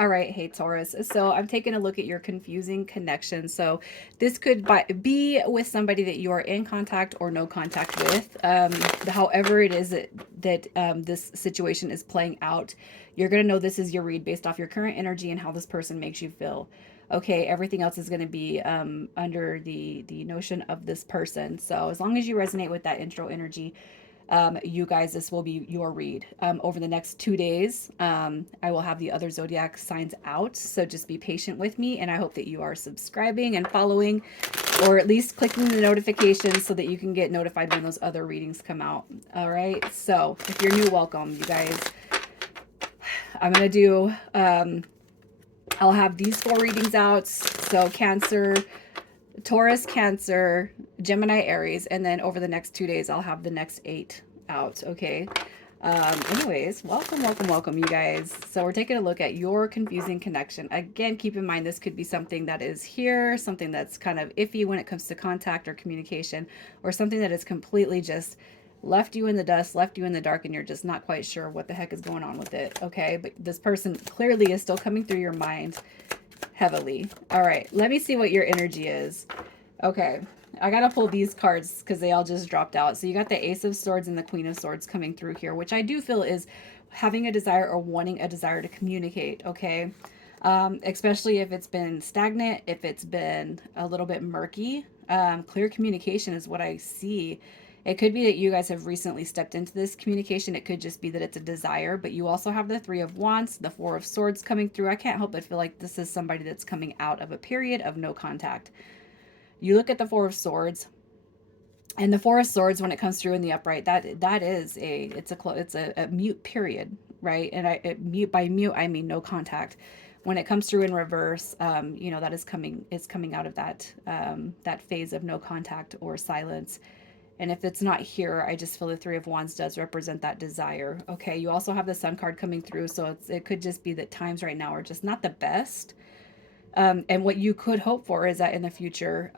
All right, hey Taurus. So I'm taking a look at your confusing connection. So this could be with somebody that you are in contact or no contact with. However it is that this situation is playing out, you're going to know this is your read based off your current energy and how this person makes you feel. Okay, everything else is going to be under the notion of this person. So as long as you resonate with that intro energy, you guys, this will be your read. Over the next 2 days, I will have the other zodiac signs out. So just be patient with me. And I hope that you are subscribing and following, or at least clicking the notifications so that you can get notified when those other readings come out. All right. So if you're new, welcome, you guys. I'm going to do, I'll have these 4 readings out. So Cancer, Taurus, Cancer, Gemini, Aries, and then over the next 2 days, I'll have the next 8 out. Okay. Anyways, welcome, welcome, welcome, you guys. So we're taking a look at your confusing connection. Again, keep in mind this could be something that is here, something that's kind of iffy when it comes to contact or communication, or something that is completely just left you in the dust, left you in the dark, and you're just not quite sure what the heck is going on with it. Okay. But this person clearly is still coming through your mind heavily. All right, let me see what your energy is. Okay, I gotta pull these cards because they all just dropped out. So you got the Ace of Swords and the Queen of Swords coming through here, which I do feel is having a desire or wanting a desire to communicate. Okay, especially if it's been stagnant, if it's been a little bit murky. Clear communication is what I see. It could be that you guys have recently stepped into this communication. It could just be that it's a desire, but you also have the Three of Wands, the Four of Swords coming through. I can't help but feel like this is somebody that's coming out of a period of no contact. You look at the Four of Swords, and the Four of Swords when it comes through in the upright, that is a mute period, right? And mute, by mute I mean no contact. When it comes through in reverse, that is coming out of that phase of no contact or silence. And if it's not here, I just feel the Three of Wands does represent that desire. Okay, you also have the Sun card coming through, so it could just be that times right now are just not the best. And what you could hope for is that in the future,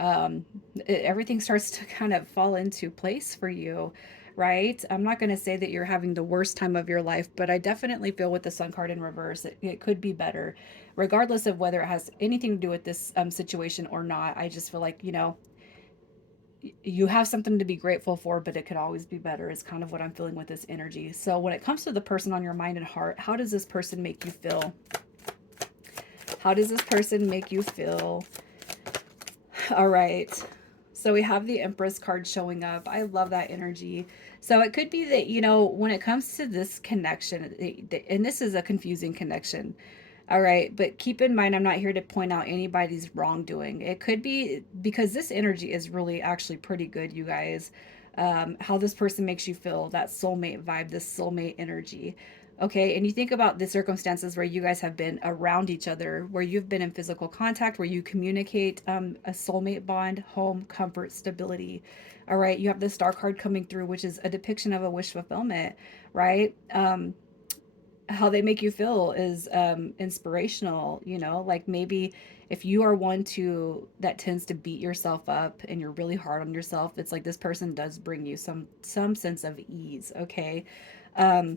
everything starts to kind of fall into place for you, right? I'm not going to say that you're having the worst time of your life, but I definitely feel with the Sun card in reverse, it could be better, regardless of whether it has anything to do with this situation or not. I just feel like, you have something to be grateful for, but it could always be better, is kind of what I'm feeling with this energy. So when it comes to the person on your mind and heart, how does this person make you feel? How does this person make you feel? All right. So we have the Empress card showing up. I love that energy. So it could be that, when it comes to this connection, and this is a confusing connection. All right. But keep in mind, I'm not here to point out anybody's wrongdoing. It could be because this energy is really actually pretty good, you guys. How this person makes you feel, that soulmate vibe, this soulmate energy. Okay, and you think about the circumstances where you guys have been around each other, where you've been in physical contact, where you communicate a soulmate bond, home, comfort, stability. All right, you have the Star card coming through, which is a depiction of a wish fulfillment, right? How they make you feel is inspirational, like maybe if you are one to that tends to beat yourself up and you're really hard on yourself, it's like this person does bring you some sense of ease. Okay. um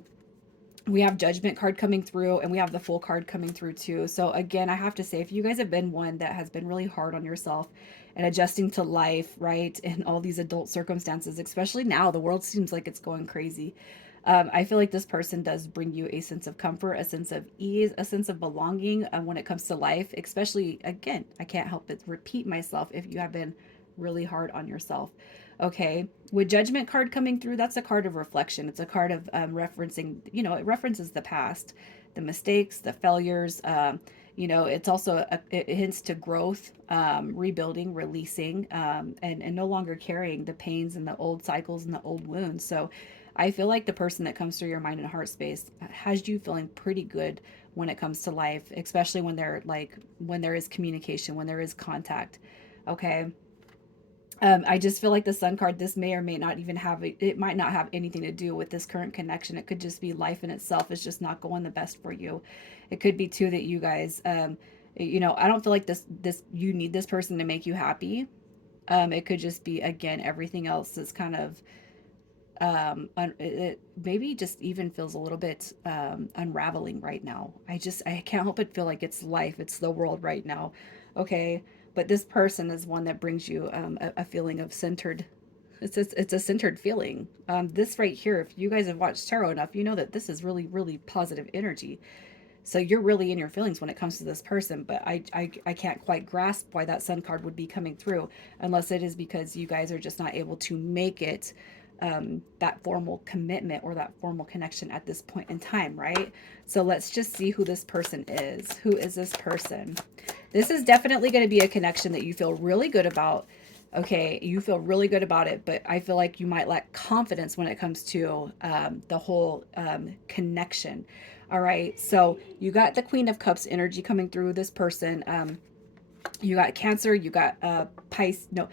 we have Judgment card coming through, and we have the Fool card coming through too. So again, I have to say, if you guys have been one that has been really hard on yourself and adjusting to life, right, and all these adult circumstances, especially now, the world seems like it's going crazy. I feel like this person does bring you a sense of comfort, a sense of ease, a sense of belonging when it comes to life. Especially, again, I can't help but repeat myself, if you have been really hard on yourself. Okay, with Judgment card coming through, that's a card of reflection. It's a card of referencing, it references the past, the mistakes, the failures. It's also it hints to growth, rebuilding, releasing, and no longer carrying the pains and the old cycles and the old wounds. So I feel like the person that comes through your mind and heart space has you feeling pretty good when it comes to life, especially when there is communication, when there is contact. Okay. I just feel like the Sun card, this may or may not even it might not have anything to do with this current connection. It could just be life in itself is just not going the best for you. It could be too that you guys, I don't feel like you need this person to make you happy. It could just be, again, everything else is kind of it maybe just even feels a little bit unraveling right now. I can't help but feel like it's life, it's the world right now. Okay, but this person is one that brings you a feeling of centered. It's a centered feeling. This right here, if you guys have watched tarot enough, you know that this is really, really positive energy. So you're really in your feelings when it comes to this person, but I can't quite grasp why that sun card would be coming through unless it is because you guys are just not able to make it that formal commitment or that formal connection at this point in time, right? So let's just see who this person is. Who is this person? This is definitely going to be a connection that you feel really good about. Okay, you feel really good about it, but I feel like you might lack confidence when it comes to the whole connection. All right, so you got the Queen of Cups energy coming through this person. You got Cancer, you got Pisces, no,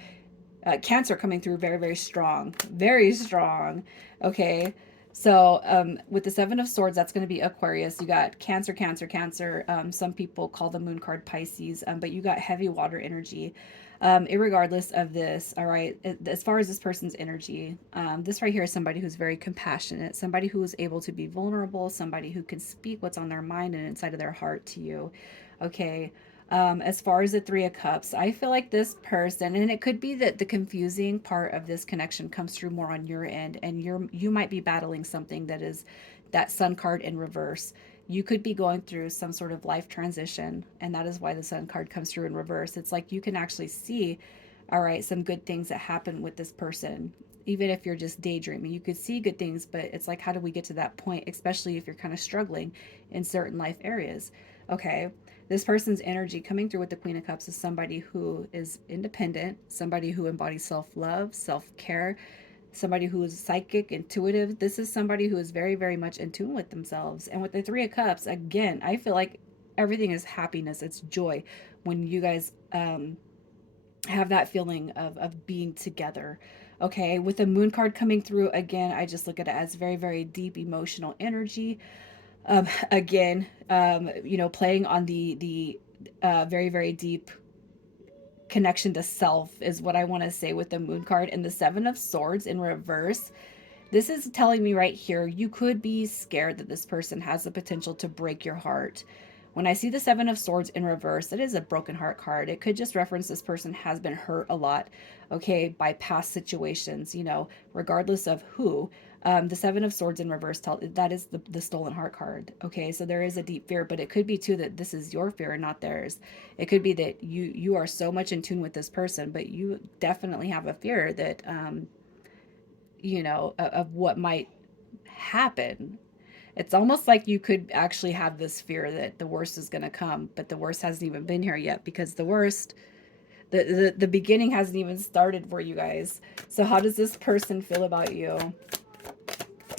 Cancer coming through very, very strong. Very strong. Okay. So with the Seven of Swords, that's going to be Aquarius. You got Cancer, Cancer, Cancer. Some people call the moon card Pisces, but you got heavy water energy. Irregardless of this, all right, as far as this person's energy, this right here is somebody who's very compassionate, somebody who is able to be vulnerable, somebody who can speak what's on their mind and inside of their heart to you. Okay. As far as the Three of Cups, I feel like this person, and it could be that the confusing part of this connection comes through more on your end, and you might be battling something that is that Sun card in reverse. You could be going through some sort of life transition, and that is why the Sun card comes through in reverse. It's like you can actually see, all right, some good things that happen with this person. Even if you're just daydreaming, you could see good things, but it's like, how do we get to that point, especially if you're kind of struggling in certain life areas? Okay, this person's energy coming through with the Queen of Cups is somebody who is independent, somebody who embodies self love, self care, somebody who is psychic, intuitive. This is somebody who is very, very much in tune with themselves. And with the Three of Cups, again, I feel like everything is happiness, it's joy when you guys have that feeling of being together. Okay, with the moon card coming through again, I just look at it as very, very deep emotional energy. Again, playing on the very, very deep connection to self is what I want to say with the moon card. And the Seven of Swords in reverse, this is telling me right here, you could be scared that this person has the potential to break your heart. When I see the Seven of Swords in reverse, it is a broken heart card. It could just reference this person has been hurt a lot, okay, by past situations, regardless of who. The Seven of Swords in reverse, that is the stolen heart card. Okay, so there is a deep fear, but it could be too that this is your fear and not theirs. It could be that you are so much in tune with this person, but you definitely have a fear that of what might happen. It's almost like you could actually have this fear that the worst is going to come, but the worst hasn't even been here yet because the worst, the beginning hasn't even started for you guys. So how does this person feel about you?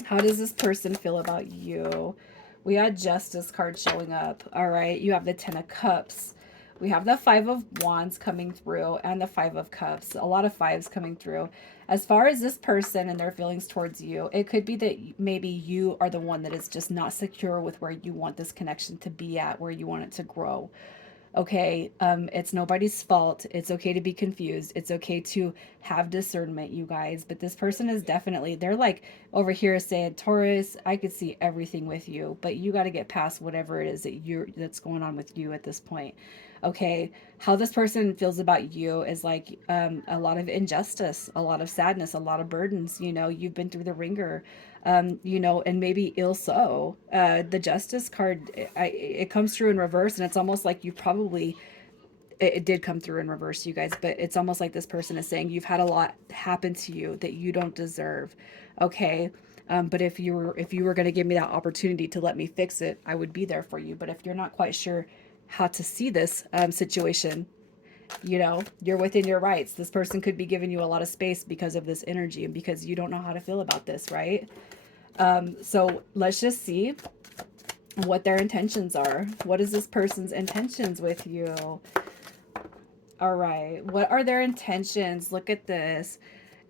How does this person feel about you? We had Justice card showing up. All right, you have the Ten of Cups. We have the Five of Wands coming through and the Five of Cups. A lot of fives coming through. As far as this person and their feelings towards you, it could be that maybe you are the one that is just not secure with where you want this connection to be at, where you want it to grow. Okay, it's nobody's fault. It's okay to be confused. It's okay to have discernment, you guys. But this person is definitely, they're like over here saying, Taurus, I could see everything with you, but you got to get past whatever it is that's going on with you at this point. Okay, how this person feels about you is like a lot of injustice, a lot of sadness, a lot of burdens. You've been through the ringer, and maybe ill so. The Justice card, it comes through in reverse, and it's almost like you probably, it did come through in reverse, you guys, but it's almost like this person is saying you've had a lot happen to you that you don't deserve. Okay. But if you were going to give me that opportunity to let me fix it, I would be there for you. But if you're not quite sure how to see this situation, you're within your rights. This person could be giving you a lot of space because of this energy and because you don't know how to feel about this, right? So let's just see what their intentions are. What is this person's intentions with you? All right. What are their intentions? Look at this.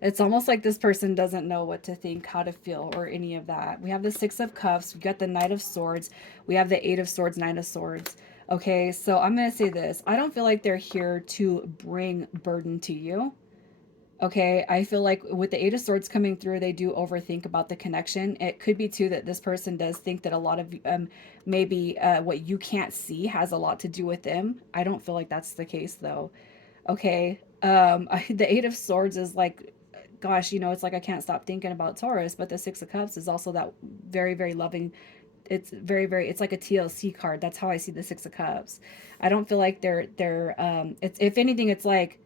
It's almost like this person doesn't know what to think, how to feel, or any of that. We have the Six of Cups. We got the Knight of Swords. We have the Eight of Swords, Nine of Swords. Okay, so I'm going to say this. I don't feel like they're here to bring burden to you. Okay, I feel like with the Eight of Swords coming through, they do overthink about the connection. It could be too that this person does think that a lot of maybe what you can't see has a lot to do with them. I don't feel like that's the case though. Okay, the Eight of Swords is like, gosh, you know, it's like I can't stop thinking about Taurus, but the Six of Cups is also that very, very loving. It's very, very. It's like a TLC card. That's how I see the Six of Cups. I don't feel like they're. It's if anything, it's like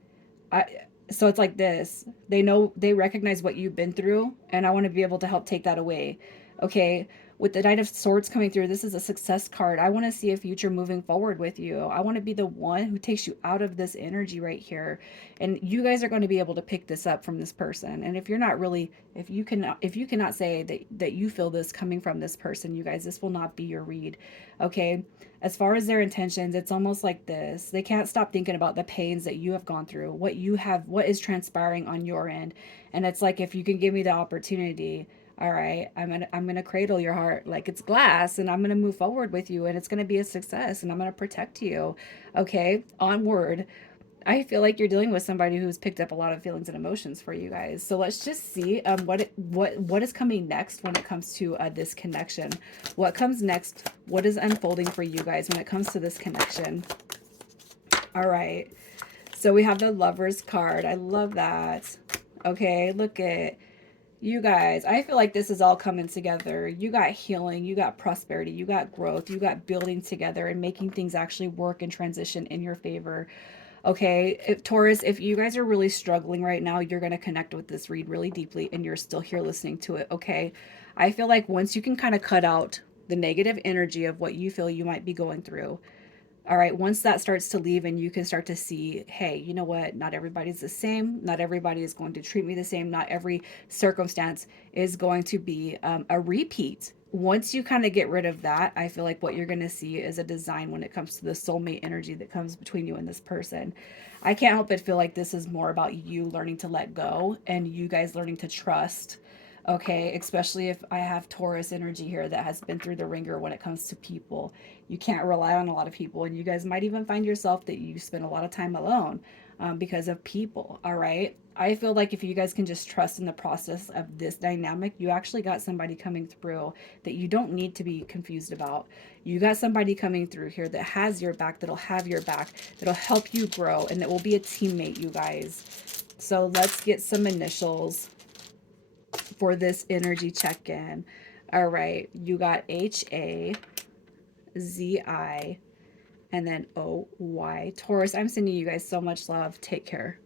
I, so it's like this. They know, they recognize what you've been through, and I want to be able to help take that away. Okay. With the Knight of Swords coming through, this is a success card. I want to see a future moving forward with you. I want to be the one who takes you out of this energy right here. And you guys are going to be able to pick this up from this person. And if you're not really, if you cannot say that you feel this coming from this person, you guys, this will not be your read. Okay. As far as their intentions, it's almost like this. They can't stop thinking about the pains that you have gone through, what is transpiring on your end. And it's like, if you can give me the opportunity, all right, I'm gonna cradle your heart like it's glass, and I'm gonna move forward with you, and it's gonna be a success, and I'm gonna protect you. Okay, onward. I feel like you're dealing with somebody who's picked up a lot of feelings and emotions for you guys. So let's just see what is coming next when it comes to this connection. What comes next? What is unfolding for you guys when it comes to this connection? All right. So we have the Lovers card. I love that. Okay, look at you guys. I feel like this is all coming together. You got healing, you got prosperity, you got growth, you got building together and making things actually work and transition in your favor. Okay, Taurus, if you guys are really struggling right now, you're going to connect with this read really deeply and you're still here listening to it. Okay, I feel like once you can kind of cut out the negative energy of what you feel you might be going through, all right, once that starts to leave and you can start to see, hey, you know what? Not everybody's the same. Not everybody is going to treat me the same. Not every circumstance is going to be a repeat. Once you kind of get rid of that, I feel like what you're going to see is a design when it comes to the soulmate energy that comes between you and this person. I can't help but feel like this is more about you learning to let go and you guys learning to trust. Okay, especially if I have Taurus energy here that has been through the ringer when it comes to people. You can't rely on a lot of people, and you guys might even find yourself that you spend a lot of time alone because of people. All right, I feel like if you guys can just trust in the process of this dynamic, you actually got somebody coming through that you don't need to be confused about. You got somebody coming through here that has your back, that'll have your back, that'll help you grow, and that will be a teammate, you guys. So let's get some initials for this energy check-in. All right, you got HAZI and then OY. Taurus, I'm sending you guys so much love. Take care.